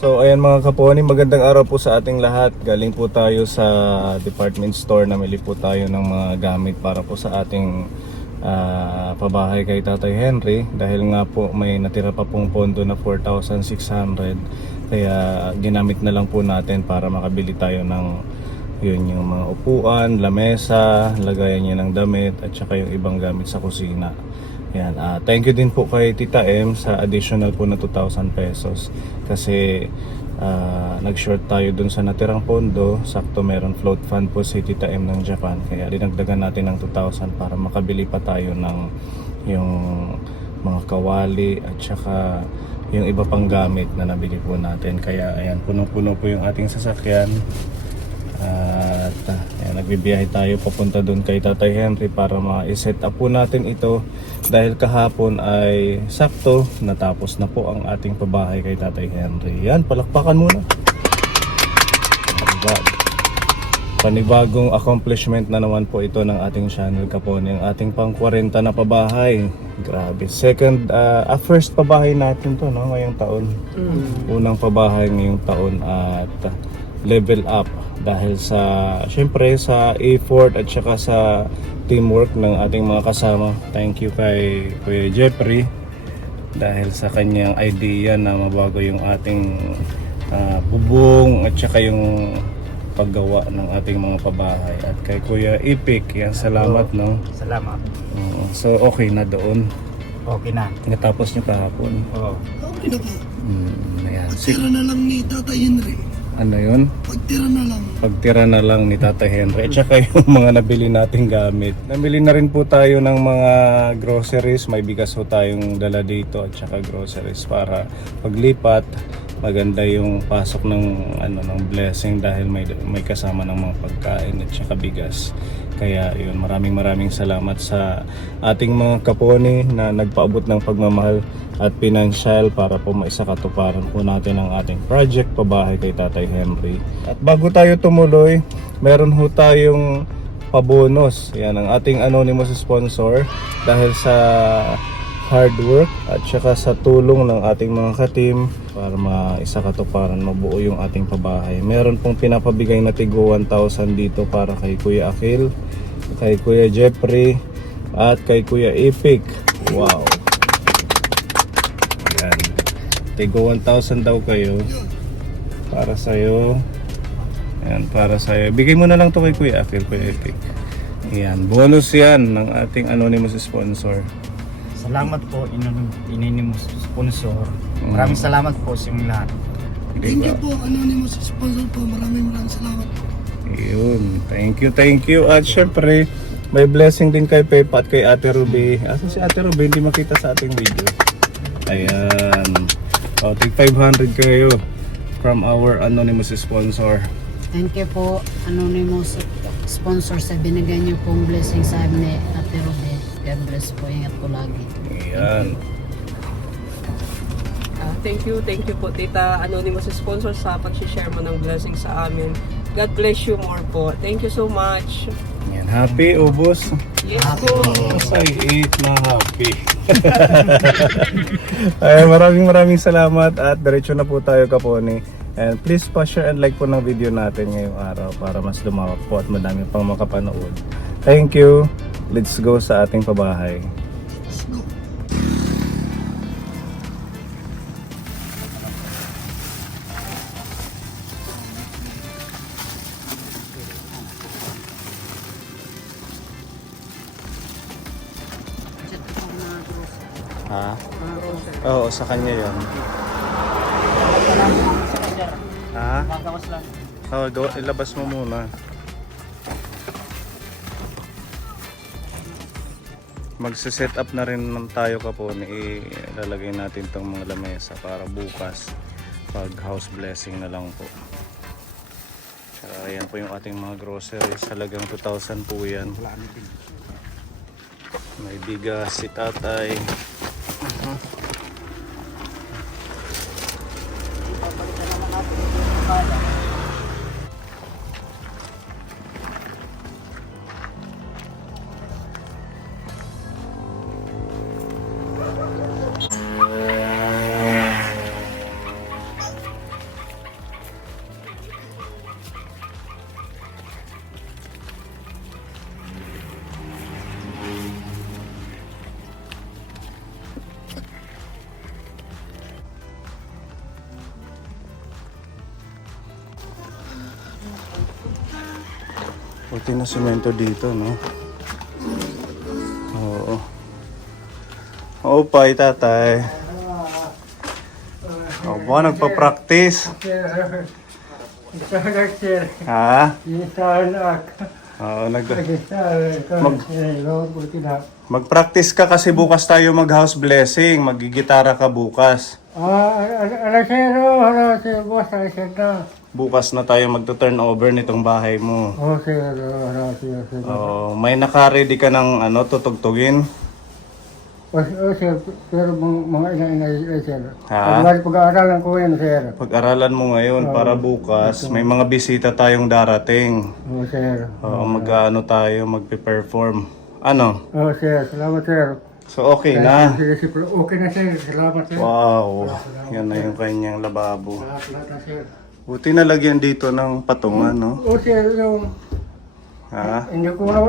So ayan mga kaponi, magandang araw po sa ating lahat. Galing po tayo sa department store, namili po tayo ng mga gamit para po sa ating pabahay kay Tatay Henry. Dahil nga po may natira pa pong pondo na 4,600, kaya ginamit na lang po natin para makabili tayo ng yung mga upuan, lamesa, lagayan niya ng damit at saka yung ibang gamit sa kusina. Yan, thank you din po kay Tita M sa additional po na 2,000 pesos kasi nag-short tayo dun sa natirang pondo. Sakto meron float fund po si Tita M ng Japan, kaya dinagdagan natin ng 2,000 para makabili pa tayo ng yung mga kawali at saka yung iba pang gamit na nabili po natin. Kaya ayan, punong-puno po yung ating sasakyan. At nagbibiyahe tayo papunta doon kay Tatay Henry para ma-set up po natin ito dahil kahapon ay sakto natapos na po ang ating pabahay kay Tatay Henry. Yan, palakpakan muna. Panibagong accomplishment na naman po ito ng ating channel Kapone, ang ating pang 40 na pabahay. Grabe, first pabahay natin to, no, ngayong taon. Unang pabahay ngayong taon at level up dahil sa syempre sa effort at saka sa teamwork ng ating mga kasama. Thank you kay Kuya Jeffrey dahil sa kanyang idea na mabago yung ating bubong at saka yung paggawa ng ating mga pabahay, at kay Kuya Ipik, yan, salamat. No? Salamat. So okay na doon. Okay na. Natapos nyo kahapon. Oo. Okay na po. Ayan. Pagtira na lang ni Tatay Henry. Ano yun? Pagtira na lang. Pagtira na lang ni Tatay Henry at saka yung mga nabili nating gamit. Nabili na rin po tayo ng mga groceries. May bigas po tayong dala dito at saka groceries para paglipat maganda yung pasok ng ng blessing dahil may kasama ng mga pagkain at saka bigas. Kaya yun, maraming salamat sa ating mga kaponi na nagpaabot ng pagmamahal at pinansyal para po maisakatuparan po natin ang ating project pabahay kay Tatay Henry. At bago tayo tumuloy, meron ho tayong pabonus. Yan ang ating anonymous sponsor dahil sa hard work at saka sa tulong ng ating mga ka-team para maisakatuparan, mabuo yung ating pabahay. Meron pong pinapabigay na tigo 1,000 dito para kay Kuya Akil, kay Kuya Jeffrey at kay Kuya Ipik. Wow, yan, tigo 1,000 daw kayo para sa'yo. Yan, para sa'yo. Bigay mo na lang to kay Kuya Akil, Kuya Ipik. Yan, bonus yan ng ating anonymous sponsor. Salamat po, inanimous sponsor. Maraming salamat po sa inyong lahat. Thank you po, anonymous sponsor po. Maraming salamat po. Yun, thank you. At syempre, may blessing din kay Pepa at kay Ate Ruby. Asa si Ate Ruby? Hindi makita sa ating video. Ayan. O, tig 500 kayo from our anonymous sponsor. Thank you po, anonymous sponsor, sa binigay niyo pong blessing sa amin ni Ate Ruby. God bless po, ingat po lagi. Ayan. Thank you po Tita Anonymous sponsor sa pag-share mo ng blessing sa amin. God bless you more po. Thank you so much. Ayan. Happy, ubos? Yes po. Ay, 8 na happy. Ay, maraming salamat at diretso na po tayo Kaponi. And please pa-share and like po ng video natin ngayong araw para mas lumawak po at madami pang makapanood. Thank you. Let's go sa ating pabahay. Let's go. Ha? Oo, sa kanya yun. Ha? Oo, ilabas mo muna. Magse-set up na rin tayo Kapon. Ilalagay natin tong mga lamesa para bukas pag house blessing na lang po. Ayan po yung ating mga groceries. Halagang 2,000 po yan. May bigas si tatay. Puti na semento dito, no? Oo. Oo pa, tatay. O ba, nagpa-practice? Sir. Ha? Isanak. Oo, Mag... mag-practice ka kasi bukas tayo mag-house blessing. Magigitara ka bukas. Sir, boss, sir na. Bukas na tayo magto-turn over nitong bahay mo. Sir, sir. Oo, may naka-ready ka ng tutugtugin? Sir, pero mga ina, sir. Ha? Pag-aaralan ko yan, sir. Pag-aralan mo ngayon para bukas, may mga bisita tayong darating. Sir. Oo, mag-ano tayo, magpe-perform. Ano? Sir, salamat, sir. So okay na. Okay na, sir. Salamat, sir. Wow, yan na yung kanyang lababo. Lahat na, sir. Buti nalagyan dito ng patungan, no? Sir, yung... Ha? Hindi ko na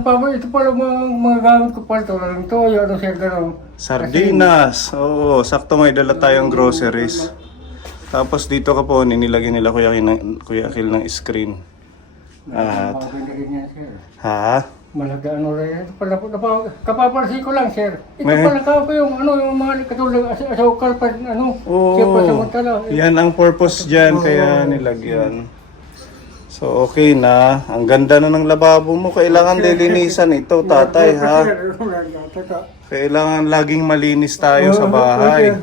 pa, ito pala mga gamit ko pala ito. Lang toyo, sir, gano'n. Sardinas. Oo, sakto may dala tayong groceries. Tapos dito ka po, nilagyan nila Kuya Akil ng screen. At, ha? Malaga rin. Ito pala, kapapansin ko lang, sir. Ito May- pala ko yung mga katulad, asukal pa, siya pa sa Oo, mutala. yan ang purpose dyan, kaya nilagyan. So okay na. Ang ganda na ng lababo mo. Kailangan lilinisan ito, tatay, ha? Kailangan laging malinis tayo sa bahay.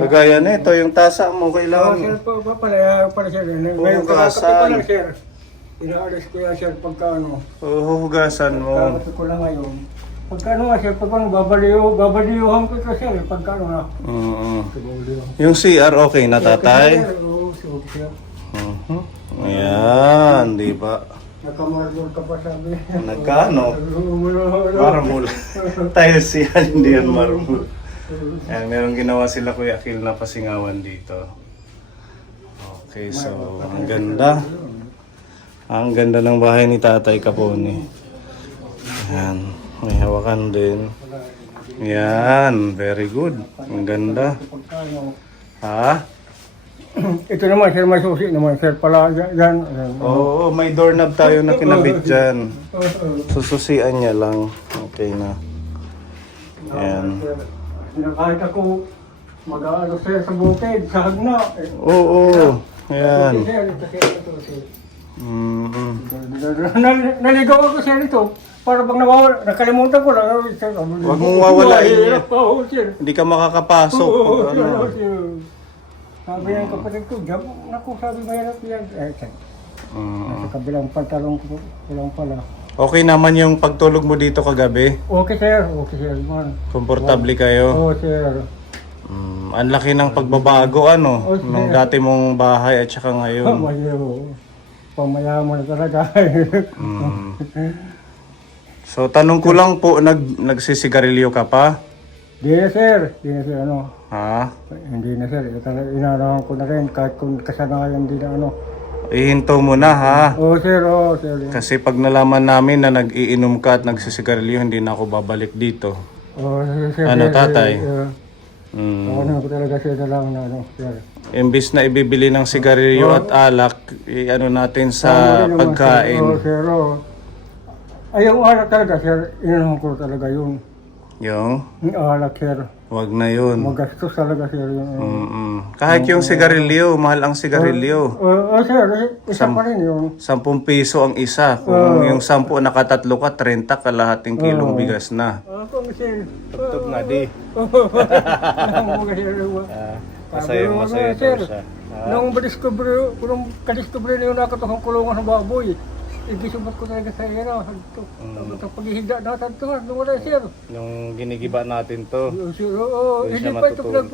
Kagaya nito, yung tasa mo, Sir, kailangan pala, sir. Ngayon Hugasan. kakapit ko lang, sir. Inaalis ko yan, sir, pagka hugasan mo. kakapit ko lang ngayon. Pagka sir, pagka babaliuhan ko ito, sir, pagka na. Yung CR okay na, tatay? Sir. Ayan, di ba? Nakamarbol ka pa, sabi. Nagkano? Marmol. Tiles yan, hindi yan marmol. Ayan, merong ginawa sila Kuya Akil na pasingawan dito. Okay, so ang ganda. Ang ganda ng bahay ni Tatay Capone. Ayan, may hawakan din. Ayan, very good. Ang ganda. Ha? Ito naman, sir, may susi naman, sir, pala, yan. Oo, may doorknob tayo na kinabit dyan. Sususian niya lang. Okay na. Ayan. Kahit ako mag-aano, sir, sa bukid, sa hagna. Oo, ayan. Sir, ito, sir. Naligaw ako, sir, ito. Para bang nawawala, nakalimutan ko lang. Huwag mong wawalain yan. Oo, sir. Hindi ka makakapasok. Oo, Pag ano. sir. Sabi ng kapatid ko, naku, sabi mahirap yan. Sir, Mm. sa kabilang pantalong ko lang pala. Okay naman yung pagtulog mo dito kagabi? Okay, sir. Okay, sir, man. Komportable kayo? Oo, sir. Ang laki ng pagbabago Okay. nung dati mong bahay at saka ngayon. Pamayaman na talaga. Mm. So tanong ko lang po, nagsisigarilyo ka pa? Di na, sir. Di na, sir, ano. Ha? Hindi na, sir. Inarahan ko na rin kahit kung kasanayan din na, ano. Ihinto mo na, ha? Oo, sir. Oo, sir. Kasi pag nalaman namin na nag-iinom ka at nagsisigarilyo, hindi na ako babalik dito. Oo, sir. Ano, sir, tatay? sir. Ano ko talaga, sir, na lang na, ano, sir. Imbis na ibibili ng sigarilyo at alak, ano natin sa Tama rin naman, sir. Oo, pagkain. sir. Oo. Ay, yung alak talaga, sir. Inahan ko talaga yun. Yung? Yung alak, sir. Wag na yun. Magastos talaga, sir. Yun. Kahit yung sigarilyo, mahal ang sigarilyo. Oo, sir. Isa pa rin yun. 10 piso ang isa. Kung yung 10 nakatatlo ka, 30 kalahating kilong bigas na. Ako, sir. Tugtog na di. Masayang daw siya. Nung kadiscover na yung nakatahong kulungan ng baboy, ibisubot ko talaga sa ira. Ito paghihiga natin ito, wala, sir. Nung ginigiba natin to. Oo, Doon hindi siya pa ito matutulog.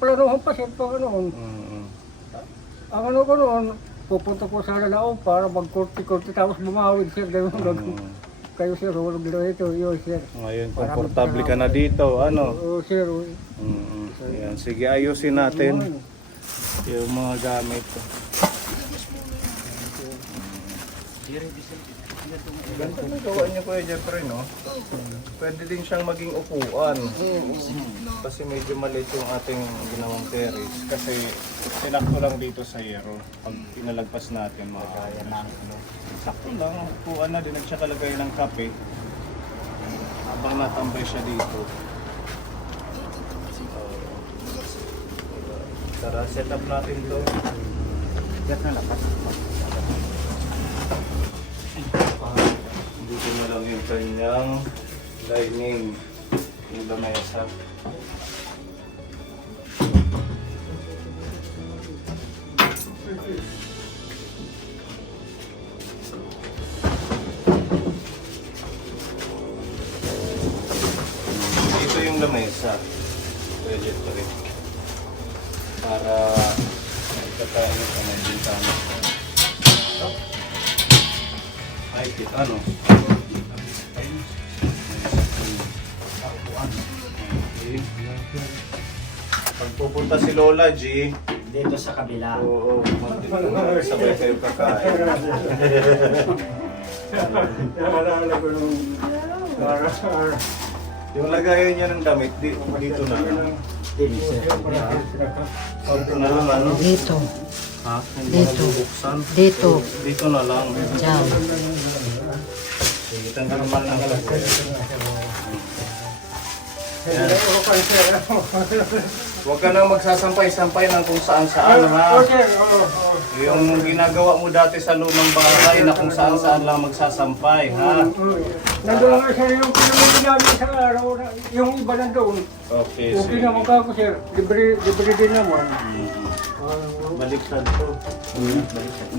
planuhan pa, sir. Pag ano, ang ano ko noon, pupunta ko sa Lalao para mag-kurti-kurti tapos bumawid, sir. Kayo, sir, walang ginawa ito. Yun, sir. Ngayon, komportable ka na dito. Ano? Oo, sir. Ayan, sige, ayusin natin yung mga gamit. Ganito na gawa niyo Kuya Jeffrey, no? Pwede din siyang maging upuan. Kasi medyo maliit yung ating ginawang terrace. Kasi sinakto lang dito sa yero. Pag pinalagpas natin, makakaya na. Sakto lang, upuan na din at saka lagay ng kape. Habang natambay siya dito. Tara, set up natin to. Diyan na lakas. Dito na lang yung kanyang dining. Yung lamesa. Dito yung lamesa. Pwede ito rin. Para kakain sa mga bintana. Ay, kita ano? Pag pupunta si Lola G, Dito sa kabila. oo, sabay kayo kakain. Naalala ko nung para Yung lagayan niya ng damit, dito na lang. Dito na lang, ano? Dito. Ha? Hindi Dito. mabubuksan. Dito. Dito na lang. Diyan. Sige, tanggal man lang alam ko. Huwag ka nang magsasampay-sampay ng kung saan-saan, ha? Yung ginagawa mo dati sa lumang bahay na kung saan-saan lang magsasampay, ha? Nandun lang sir yung pinamili namin sa araw, yung iba nandun. Okay, Okay sige. naman kako sir, libre din naman. Baliktad to. Baliktad.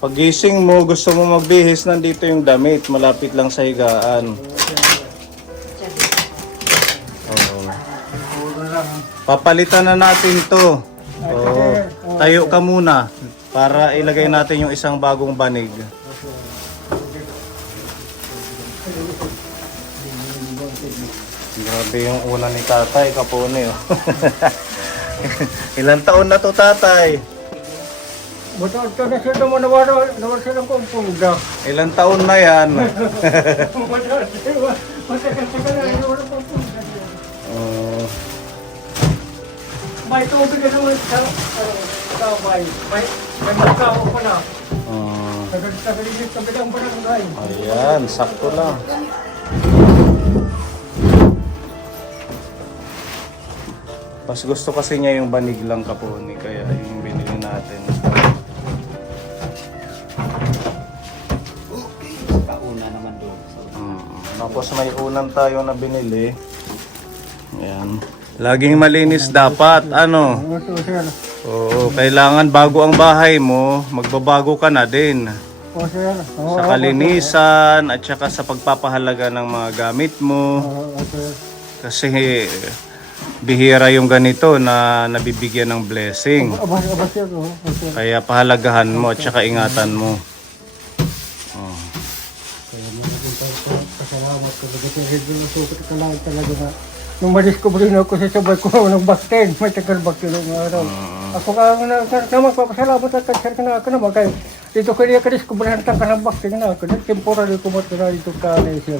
Pagising mo, gusto mo magbihis, nandito yung damit, malapit lang sa higaan. Oo. Papalitan na natin to. Oo. Tayo ka muna para ilagay natin yung isang bagong banig. Grabe yung una ni tatay, kapone. Oh. Ilang taon na to tatay? Mataon ka na sir naman nawala sir ng kumpungda. Ilang taon na yan? Matagal na nawala ng kumpungda. Oo. May tubig na naman sa kabay. May magkao pa na. Tagal-tagalin sa bilang barangay. Ayan, sakto lang. Mas gusto kasi niya yung banig lang kaponi, kaya yung binili natin. Kauna naman doon. Tapos may unan tayo na binili. Ayan. Laging malinis dapat, ano? Ito sir. Oo, kailangan bago ang bahay mo, magbabago ka na din. O sir. Sa kalinisan at saka sa pagpapahalaga ng mga gamit mo. Sir. Kasi bihira yung ganito na nabibigyan ng blessing. Aba sir. Sir. Kaya pahalagahan mo at saka ingatan mo. Oh. Pasalamat ko. Hindi na sukot ka lang talaga na. Nung madiscover na ako sa sabay ko ng bakten, may tagal bakten ng araw. Ako ka naman papasalamat at sir ka na ako naman kay dito ko niya kadiscoveran ka ng bakten na ako. Temporary kumot ka na dito ka na sir.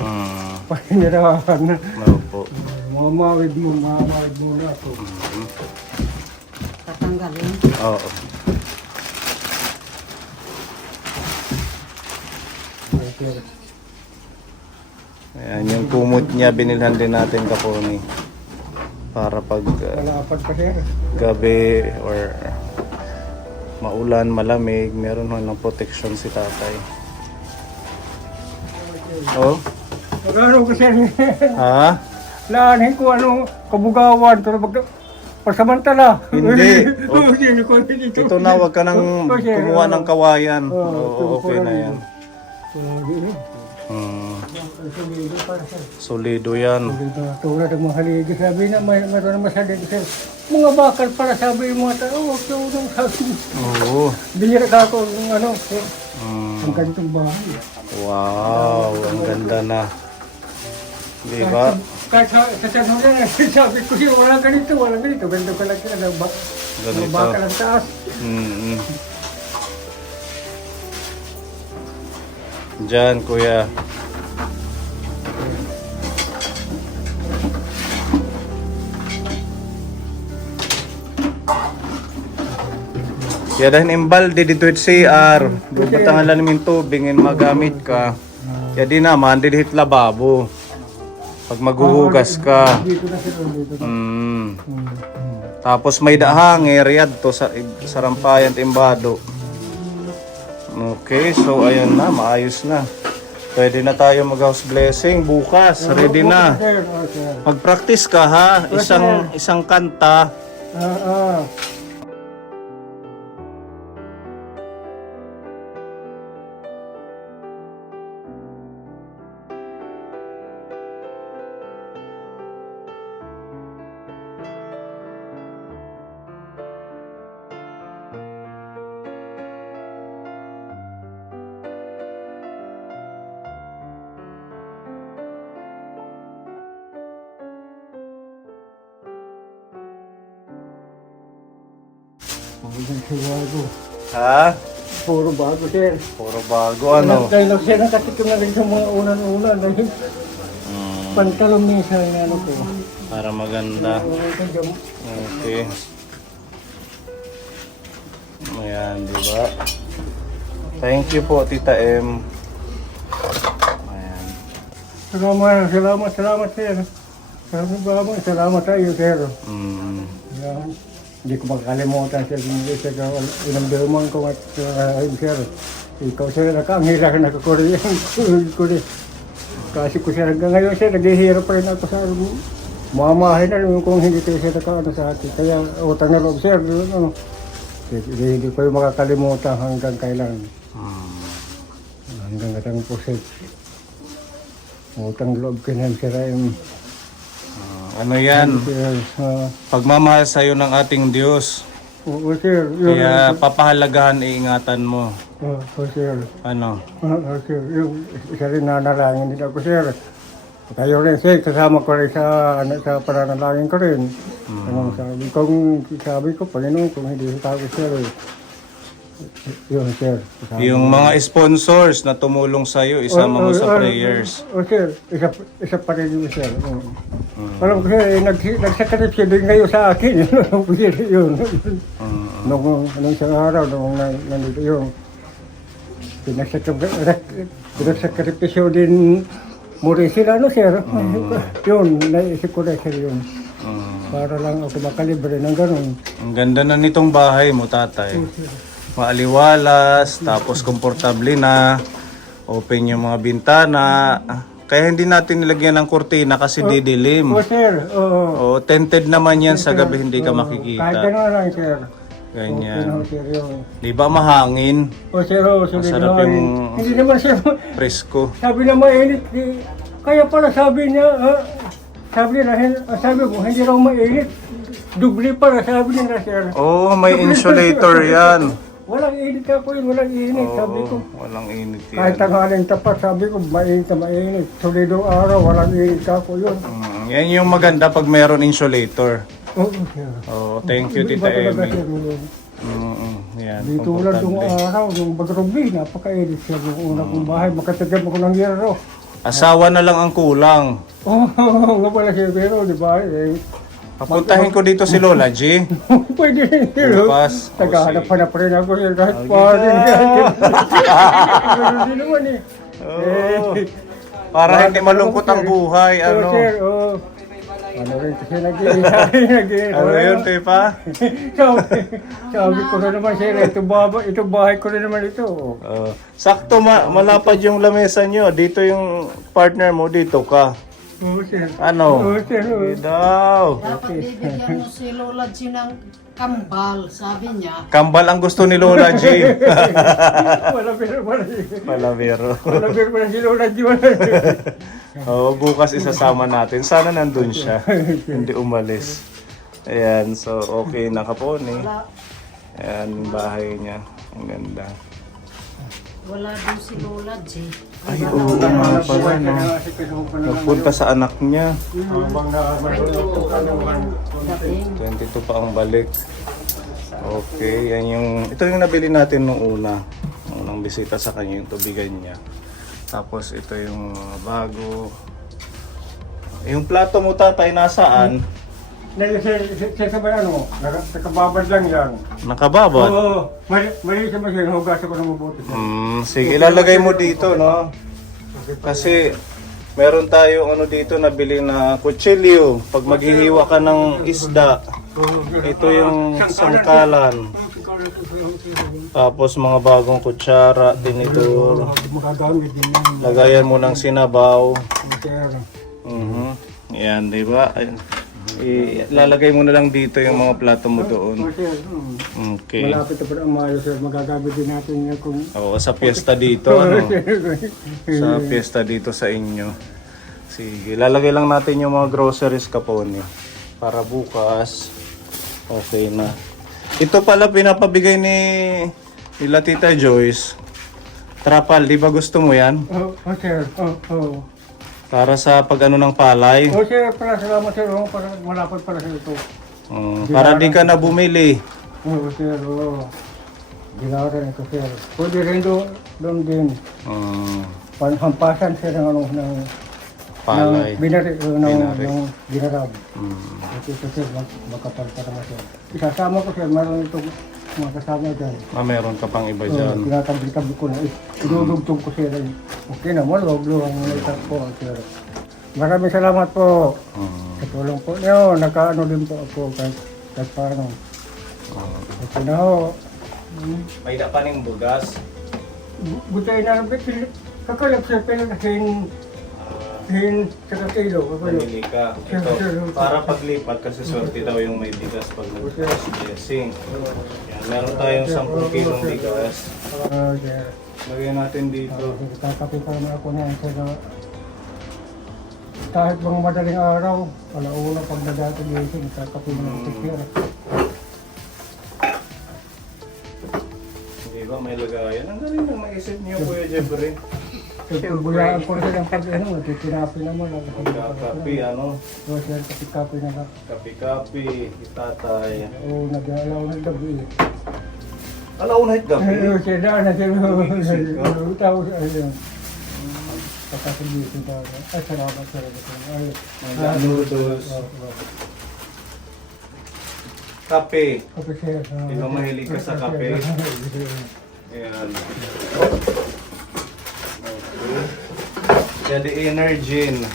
Pahinirahan. Opo. Mamawid mo na ako. Tatanggalin. Oo. Ayan, yung kumot niya binilhan din natin kaponi. Para pag Palapat pa sir. gabi or maulan, malamig, meron ng protection si tatay. Oh? Magano ko sir. Ha? Laanin ko ano, kabugawan. Pero pasamantala. Hindi. Oo, sino ko dito. Ito na, wag ka nang kumuha ng kawayan. Oo, okay na yan. Solido yan. Tulad ng mga haligi, sabi na mayroon na masyadong sir. Mga bakal para sabi yung mga tao, huwag siya unang sabi. Oo. Bihira ka ako ng ano, sir. Ang Mm. ganitong bahay. Wow, ang ganda na. Di ba? Kahit sa San Jose, sabi ko siya, walang ganito. Ganito ka lang sila. Ganito. Baka lang taas. Mm-mm. Diyan, kuya. Kaya dahil imbalde dito at CR, bubatangan lang namin tubig and magamit ka. Kaya di naman, dito lababo. Pag maghuhugas ka. Dito na sila. Dito na. Tapos may dahang riyad to sa Rampayan Timbado. Okay, so ayun na, maayos na. Pwede na tayo mag-house blessing bukas. Ready na. Sir, sir. Mag-practice ka ha, isang kanta. Bago. Ha? Puro bago, sir. Puro bago ano? Dahil lang siya nakatikim na rin sa mga unan-unan. Dahil pantalon minsan na ano ko. Para maganda. Okay. Ayan, di ba? Thank you po, Tita M. Ayan. Salamat, sir. Salamat sa iyo, sir. Yan. Hindi ko makakalimutan, sir. Inamdaman ko at sir. Ikaw, sir, nakangila ka nakakuriyan. Kasi ko, sir, hanggang ngayon, sir, naghihirap pa rin ako sa mamahay na rin kung hindi kayo, sir, nakaano sa atin. Kaya, utang na loob, sir. Ano, hindi ko yung makakalimutan hanggang kailan. Hanggang katang po, sir. Utang loob ka na, sir. Ano yan? Pagmamahal sa'yo ng ating Diyos. Oo, sir. Kaya papahalagahan, iingatan mo. Oo, sir. Ano? Sir, yung isa rin nanalangin din ako, sir. Kayo rin, sir, kasama ko rin sa pananalangin ko rin. Anong sabi ko, Panginoon, kung hindi sa tao, sir. Yun, sir. Yung mga sponsors na tumulong sa'yo, isama mo sa prayers. Sir, isa pa rin yun, sir. Alam ko, sir, nagsakarip siya din ngayon sa akin. Yun. Nung isang araw, nung nandito yung pinagsakripisyo din muli sila, sir. Yun, naisip ko na, sir, yun. Para lang ako makalibre ng ganun. Ang ganda na nitong bahay mo, tatay. Maaliwalas, tapos komportable na. Open yung mga bintana. Kaya hindi natin nilagyan ng kurtina kasi didilim. Sir. O, tinted naman yan sa gabi, hindi ka Kahit makikita. gano'n lang, sir. Ganyan. Sir, yun. Di ba mahangin? Sir, Masarap yung hindi naman, sir. presko. Sabi na mainit. Kaya pala sabi niya, sabi mo, hindi raw mainit. Dubli pala, sabi niya, sir. Oh, may insulator yan. Walang init ako yun, walang init, sabi ko. Walang init Kahit yan. tanghaling tapat, sabi ko, mainit na mainit. Solidong araw, walang init ako yun. Yan yung maganda pag mayroon insulator. Oo, sir. Oh, thank you, Iba Tita talaga, Emmy. sir, yun. Yan, Di tulad ng komportable. araw, nung bagrubli, napakainit siya nung una kong bahay. Makatagam ako ng yero. Asawa na lang ang kulang. Nga pala siya, pero di ba? Papuntahin ko dito si Lola G. Pwede rin yun. Bukas. Tagahanap pa na pa rin ako yun. Kahit Oh, pa rin. Ganun din naman eh. Oh, para hindi malungkot ang buhay. Ano? Ano? Sir, ano rin kasi nag-iisay. Ano yun, Tepa? Sabi ko na naman, sir, ito bahay ko rin naman ito. Sakto, malapad yung lamesa nyo. Dito yung partner mo, dito ka. Oo, sir. Ano? Oo, sir. Hindi daw. Dapat bibigyan mo si Lola G ng kambal, sabi niya. Kambal ang gusto ni Lola G. Wala pero wala. Palavero. Wala pero wala si Lola G. Oo, bukas isasama natin. Sana nandun siya. Hindi umalis. Ayan, so okay, nakaponi. Ayan, yung bahay niya. Ang ganda. Wala din si Lola G. Ay, oo nga pala, no. Nagpunta sa anak niya. Habang na marunong ka naman. 22 pa ang balik. Okay, yan yung... Ito yung nabili natin nung una. Nung unang bisita sa kanya, yung tubigan niya. Tapos ito yung bago. Yung plato mo, tatay, nasaan? Sabay ano, nakababad lang yan. Nakababad? Oo, mali sa masin, hugasan ko na mabuti. Sige, ilalagay mo dito, no? Kasi meron tayo ano dito nabili na kutsilyo. Pag maghihiwa ka ng isda, ito yung sangkalan. Tapos mga bagong kutsara, tinidor. Magagamit din yan. Lagayan mo ng sinabaw. Sir. Yan, di ba? Ilalagay mo na lang dito yung mga plato mo doon. Sir, Okay. malapit na pala ang Mayo, sir. Magagamit din natin yan kung... Oo, sa piyesta dito, ano? Sa piyesta dito sa inyo. Sige, lalagay lang natin yung mga groceries kapone. Para bukas, okay na. Ito pala pinapabigay nila Tita Joyce. Trapal, di ba gusto mo yan? Sir. Para sa pag-ano ng palay. Sir, pala salamat, sir. Para malapit pala sa ito. Para di ka na bumili. Sir. Dilaran ito, sir. Pwede rin doon din. Hampasan, sir, ng ano, ng Palay. binari. Binari. Ng ginarab. Ito, sir, magkapal pa naman, sir. Isasama ko, sir. Meron itong mga kasama dyan. Meron ka pang iba dyan. Tinatabi-tabi ko na. Inudugtong ko, sir. Okay naman, log-log ang naitak po, sir. Maraming salamat po. Sa tulong po niyo, nakaano din po ako kahit paano. Ito na ho. May dapaning bugas. Butay na, kakalap sa pinagahin sa kakilo. Pamili ka. Ito, para paglipat kasi swerte daw yung may bigas pag nag-blessing. Yan, meron tayong 10 kilong bigas. Lagyan natin dito. Kakapit pa naman ako na yan sa kahit mga madaling araw, alauna pag nagatigising, kakapit na ng tikira. Di ba, may lagayan. Ang galing na maisip niyo, Kuya Jeffrey. Buyaan ko rin ang pag-ano, titirapi naman. Kapi, ano? So, sir, kapi na ka. Kapi-kapi, itatay. Oo, nag-aalaw ng gabi. Alaunahit gabi. Sir, daan na sir. Tapos, ayun. Pagkasigising tayo. Ay, salamat sir. May noodles. Kape. Kape sir. Di ba mahilig ka sa kape? Ayan. Okay. Jadi Energin.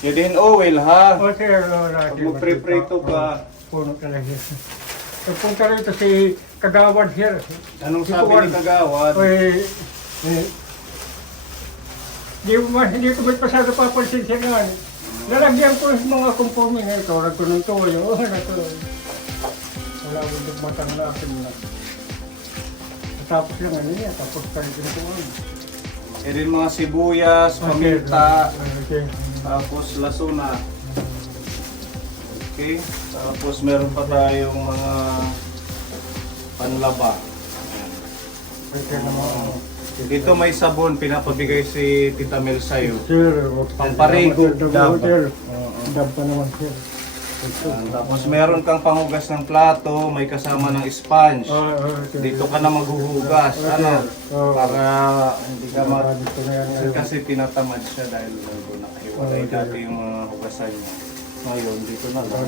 You din oil ha? O sir, Pag magpreprito ka. Puno talaga. Punta rito si Kagawad sir. Anong sabi ni Kagawad? Hindi ko ba't pasado papansin siya nga. Lalagyan ko yung mga kumpumi na ito. Nagtunong tuyo. Wala ko nagmatang na akin na. Tapos lang ano niya. Tapos tayo kinukuhan. E rin mga sibuyas, paminta, Okay. tapos lasuna. Okay. Tapos meron pa tayong mga panlaba. Okay naman. Dito may sabon, pinapabigay si Tita Mel sa'yo. Sir, Pamparigo, dab. Dab pa naman sir. Tapos meron kang panghugas ng plato, may kasama ng sponge. Dito ka na maghuhugas, ano? Para hindi ka kasi tinatamad siya dahil nakahiwalay dati yung mga hugasan niya. Ngayon, dito na lang.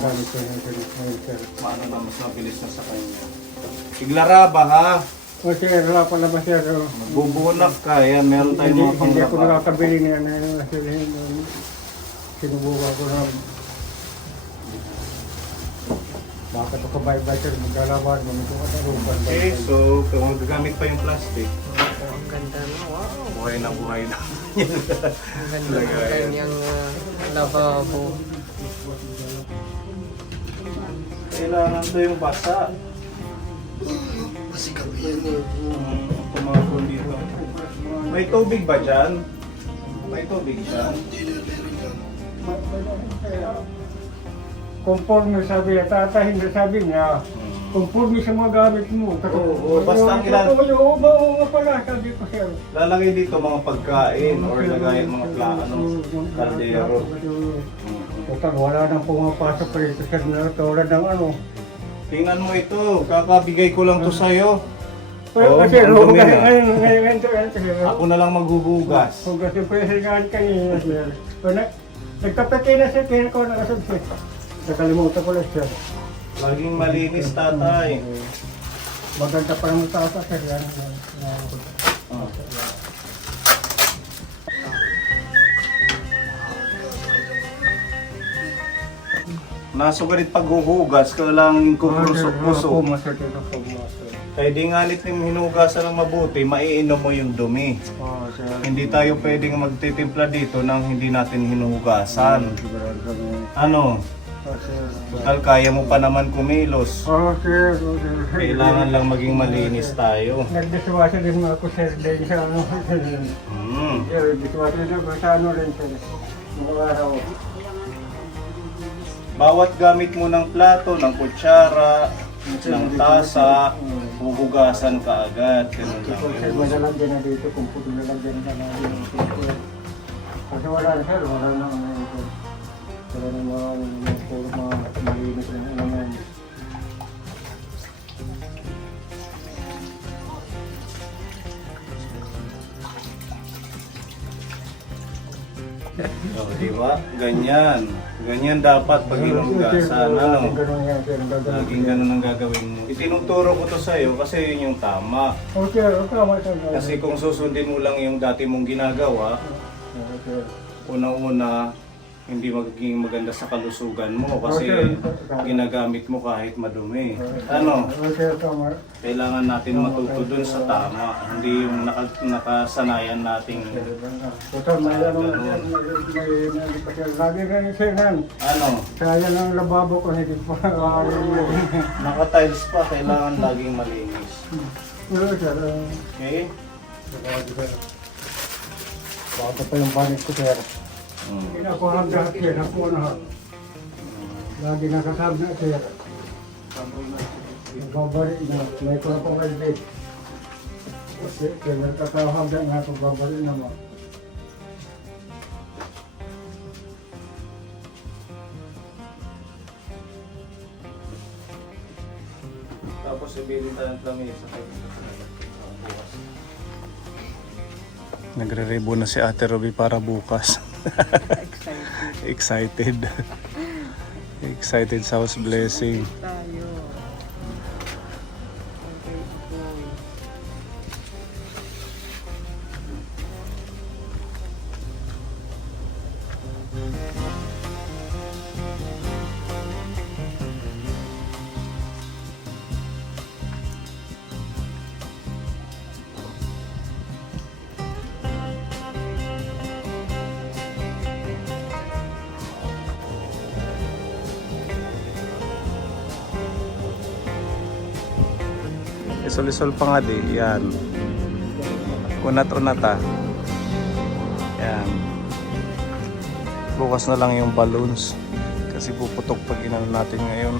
Maano na, mas mabilis na sa kanya. Iglaraba ha? O sir, wala pa naman sir. Magbubunak ka, yan. Meron tayong mga Hindi ako panglaba. nakakabili niya na sinubukan ko na bakit ako kabay-bay sir, maglalaban, mamito ka tarupan. Okay, so kung gagamit pa yung plastic, Ang ganda na, wow. buhay na buhay na. Ang ganda ng kanyang lavabo. Kailangan to yung basa. Masikap yan eh. Tumapon dito. May tubig ba dyan? May tubig dyan? Hindi na meron yan. conforme sabi niya, tatay, hindi sabi niya, conforme sa mga gamit mo. Oo, basta kailangan- Oo pala, sabi ko siya. Lalagay dito mga pagkain or lagay mga plano, kaldero. Total, wala nang pumapasok pa rito sa tulad ng ano. Tingnan mo ito, kakabigay ko lang to sa'yo. Pero Oo, kasi, ang dumi na. ngayon, Ako na lang maghuhugas. kung gusto ko yung higaan kanina, sir. Nagkapatay na siya, kaya ko nakasab siya. Nakalimutan ko lang siya. Laging malinis, tatay. Maganda pa naman tata, sir. Yan. Oh. Nasugarit paghuhugas, kailangan kukusok-kusok. Kaya di nga nit yung hinugasan ng mabuti, maiinom mo yung dumi. Hindi tayo pwedeng magtitimpla dito nang hindi natin hinugasan. Ano? Total, kaya mo pa naman kumilos. Okay. Kailangan lang maging malinis tayo. Nagdiswasa din mga ako, sir, din sa ano. Diswasa din ako sa ano rin, sir. Mga araw. Bawat gamit mo ng plato, ng kutsara, ng tasa, huhugasan ka agad. Ganun lang Kung sir, yun. malalagyan na dito, kung puto nalagyan na natin. Kasi wala na, sir, wala na. Wala na mga puro mga malinis na naman. O, di ba? Ganyan. Ganyan dapat pag hinugasan. Ano? Ganun yan, sir. Laging ganun ang gagawin mo. Itinuturo ko to sa'yo kasi yun yung tama. Okay, tama, sir. Kasi kung susundin mo lang yung dati mong ginagawa, Okay. una-una, hindi magiging maganda sa kalusugan mo kasi ginagamit mo kahit madumi. Ano? Okay, tama. Kailangan natin matuto dun sa tama, hindi yung nakasanayan nating Total, may ano, lagi na yung sir, ano, kaya ng lababo ko, hindi pa naka-tiles pa, kailangan laging malinis. Ano, sir? Okay? Baka pa yung banit ko, sir. Hindi na ako hanggang, sir. Ako na. Lagi nakasabi na, sir. Babalik na. May ko na po kayo date. Kasi, sir, nagkatawag na ako, babalik naman. Tapos ibilin tayo ng lamesa. Nagre-rebo na si Ate Ruby para bukas. Excited. Excited sa house blessing. Tayo. Okay, go. Isol-isol pa nga di. Yan. Unat-unat ah. Yan. Bukas na lang yung balloons. Kasi puputok pag inano natin ngayon.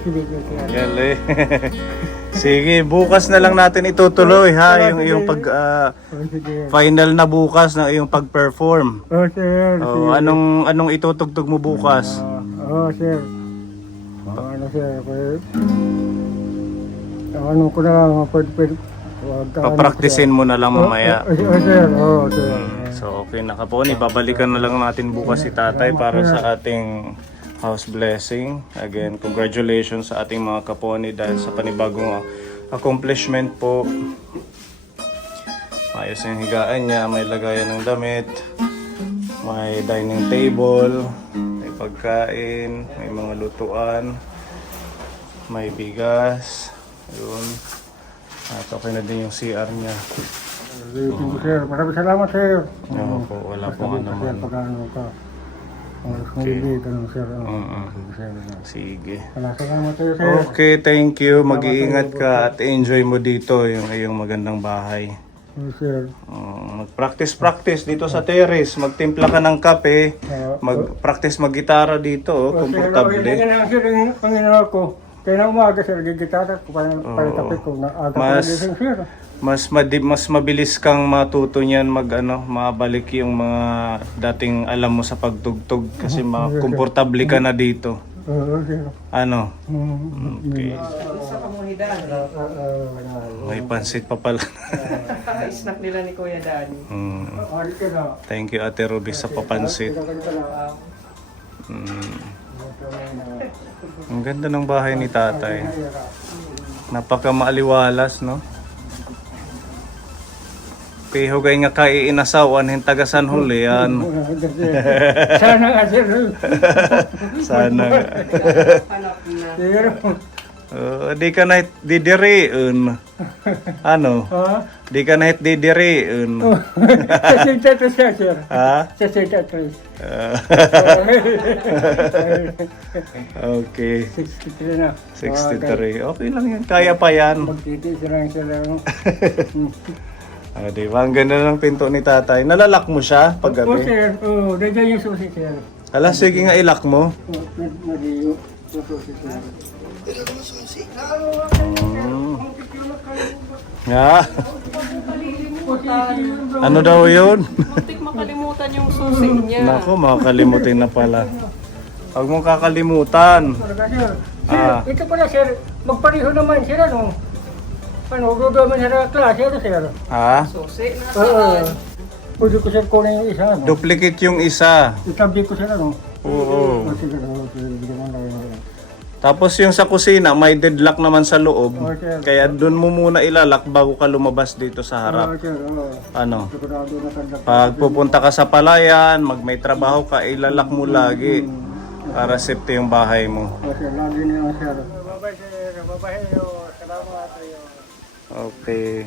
Sige, sir. Galing. Sige, bukas na lang natin itutuloy ha, yung pag Sige. final na bukas ng iyong pag-perform. Sir. Oh, anong itutugtog mo bukas? Sir. Ano, sir? Ano ko na lang, pwede. Papraktisin mo na lang mamaya. Sir. Sir. So okay na Kaponi, babalikan na lang natin bukas si tatay para sa ating house blessing. Again, congratulations sa ating mga Kaponi dahil sa panibagong accomplishment po. Ayos yung higaan niya, may lagayan ng damit, may dining table, may pagkain, may mga lutuan, may bigas, yun. At okay na din yung CR niya. Sir, maraming salamat, sir. Oo po, wala pong ano man. Pag-ano ka. Hindi, ganun, sir. Sige. Salamat sa'yo, sir. Okay, thank you. Mag-iingat ka at enjoy mo dito yung iyong magandang bahay. Sir. Mag-practice dito sa terrace. Magtimpla ka ng kape. Mag-practice mag-gitara dito. Komportable. Sir, ang Panginoon ko. Kaya na umaga, sir, gigitara ko. Palitapit ko na aga ko gising, sir. Mas mabilis kang matuto niyan mabalik yung mga dating alam mo sa pagtugtog kasi komportable ka na dito. Sir. Ano? Okay. Sa kamuhidan. May pansit pa pala. Snack nila ni Kuya Danny. Thank you Ate Ruby sa papansit. Ang ganda ng bahay ni tatay. Napaka maaliwalas, no? Kay hugay nga kay inasawan hin tagasan huli yan. Sana nga, sir. Sana nga. Hanap na. Sir. Di ka na didiriun. Ano? Ha? Di ka na didiriun. Sa Santa siya, sir. Ha? Sa Santa Cruz. Okay. 63 na. 63. Okay lang yan. Kaya pa yan. Magtitiis lang sila. Di ba? Ang ganda ng pinto ni tatay. Nalalak mo siya pag Oo, gabi? sir. Oo, nandiyan yung susi, sir. Ala, sige nga ilak mo. Naliyo. Yung susi, sir. Nga. Ano daw yun? Muntik makalimutan yung susi niya. Nako, makakalimutin na pala. Huwag mong kakalimutan. Talaga, sir. Sir, Ah. ito pala, sir. Magpareho naman, sir, ano? Ano, gagawin sa klase, ano, sir? Ha? Susi na Oo. Pwede ko, sir, kunin yung isa, ano? Duplicate yung isa. Itabi ko, sir, ano? Oo. Sige, sige naman lang. Tapos yung sa kusina, may deadlock naman sa loob. Okay. Kaya doon mo muna ilalak bago ka lumabas dito sa Oo, harap. sir, oo. Ano? Sigurado na tanda. Pag pupunta ka sa palayan, may trabaho ka, ilalak mo lagi. Para safety yung bahay mo. Okay, lagi niya, sir. Babay, sir. Babay, salamat. Okay.